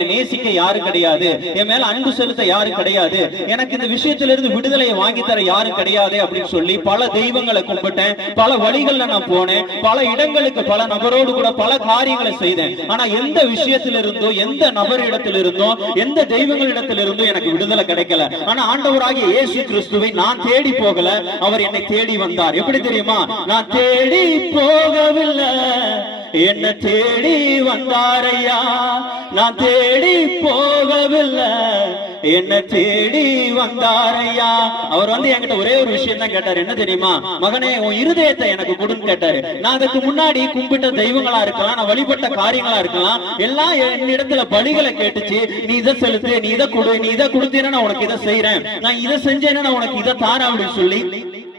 நேசிக்க யாரும் கிடையாது, என் மேல அன்பு செலுத்த யாரும் கிடையாது, எனக்கு இந்த விஷயத்திலிருந்து விடுதலையை வாங்கி தர யாரும் கிடையாது அப்படின்னு சொல்லி பல தெய்வங்களை கும்பிட்டேன். பல வழிகள்ல நான் போனேன், பல இடங்களுக்கு பல நபரோடு கூட பல காரியங்களை செய்தேன். ஆனா எந்த விஷயத்திலிருந்தோ, எந்த நபரிடத்திலிருந்தோ, எந்த தெய்வங்களிடத்திலிருந்தோ எனக்கு விடுதலை கிடைக்கல. ஆனா ஆண்டவராகிய இயேசு கிறிஸ்துவை நான் தேடி போகல, அவர் என்னை தேடி வந்தார். எப்படி தெரியுமா? நான் தேடி போகவில்லை, என்ன தேடி வந்தாரையா. நான் தேடி போகவில்லை, என்ன தேடி வந்தாரையா. அவர் என்கிட்ட ஒரே ஒரு விஷயம் தான் கேட்டாரு. என்ன தெரியுமா? மகனே, உன் இருதயத்தை எனக்கு கொடுன்னு கேட்டாரு. நான் அதுக்கு முன்னாடி கும்பிட்ட தெய்வங்களா இருக்கலாம், நான் வழிபட்ட காரியங்களா இருக்கலாம், எல்லாம் என்னிடத்துல பலிகளை கேட்டுச்சு. நீ இதை செலுத்து, நீ இதை கொடு, நீ இதை கொடுத்தேன்னா நான் உனக்கு இதை செய்யறேன், நான் இதை செஞ்சேன்னா நான் உனக்கு இதை தாரேன் அப்படின்னு சொல்லி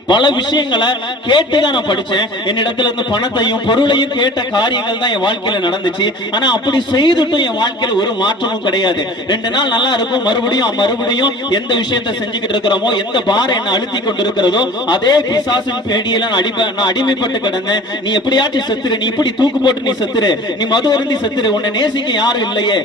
பல விஷயங்களை கேட்டுதான் நான் படிச்சேன். என்னிடத்துல இருந்து பணத்தையும் பொருளையும் கேட்ட காரியங்கள் தான் என் வாழ்க்கையில நடந்துச்சு. ஆனா அப்படி செய்துட்டும் என் வாழ்க்கையில ஒரு மாற்றமும் கிடையாது. 2 நாள் நல்லா இருக்கும், மறுபடியும் எந்த விஷயத்தை செஞ்சுக்கிட்டு இருக்கிறோமோ, எந்த பாரம் என்ன அழுத்தி கொண்டு இருக்கிறதோ அதே பிசாசின் பேடியில நான் அடிமைப்பட்டு கிடந்தேன். நீ எப்படியாச்சும் செத்துரு, நீ இப்படி தூக்கு போட்டு நீ செத்துரு, நீ மது அருந்தி செத்துரு, உன்னை நேசிக்க யாரும் இல்லையே,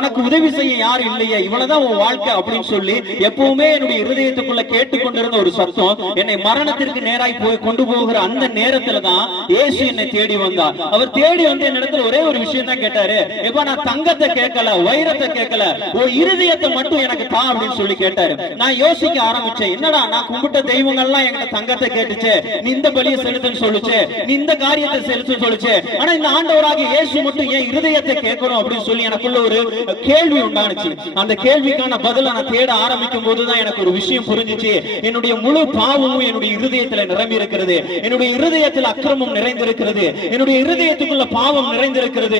உனக்கு உதவி செய்ய யாரும் இல்லையே, இவ்வளவுதான் உன் வாழ்க்கை அப்படின்னு சொல்லி எப்பவுமே என்னுடைய இருதயத்துக்குள்ள கேட்டுக்கொண்டிருந்த ஒரு சத்தம் என்னை மரணத்திற்கு நேராய் போய் கொண்டு போகிற அந்த நேரத்துல தான் இயேசு என்னை தேடி வந்தார். அவர் தேடி வந்து என்னிடத்துல ஒரே ஒரு விஷயம் தான் கேட்டாரு. எப்ப நான் தங்கத்தை கேட்கல, வைரத்தை கேட்கல, ஓ இருதயத்தை மட்டும் எனக்கு தா அப்படின்னு சொல்லி கேட்டாரு. நான் யோசிக்க ஆரம்பிச்சேன். என்னடா, நான் கும்பிட்ட தெய்வங்கள்லாம் என்கிட்ட தங்கத்தை கேட்டுச்சு, நீ இந்த பலியை செலுத்துன்னு சொல்லுச்சு, நீ இந்த காரியத்தை செலுத்துன்னு சொல்லுச்சு, ஆனா இந்த ஆண்டவராகிய இயேசு மட்டும் ஏன் இருதயத்தை கேட்கணும் அப்படின்னு சொல்லி எனக்குள்ள ஒரு கேள்வி உண்டானுச்சு. அந்த கேள்விக்கான பதில நான் தேட ஆரம்பிக்கும் போதுதான் எனக்கு ஒரு விஷயம் புரிஞ்சிச்சு. என்னுடைய முழு பாவமும் என்னுடைய இருதயத்தில் நிரம்பி இருக்கிறது, என்னுடைய இருதயத்தில் அக்கிரமம் நிறைந்திருக்கிறது, என்னுடைய இருதயத்துக்குள்ள பாவம் நிறைந்திருக்கிறது.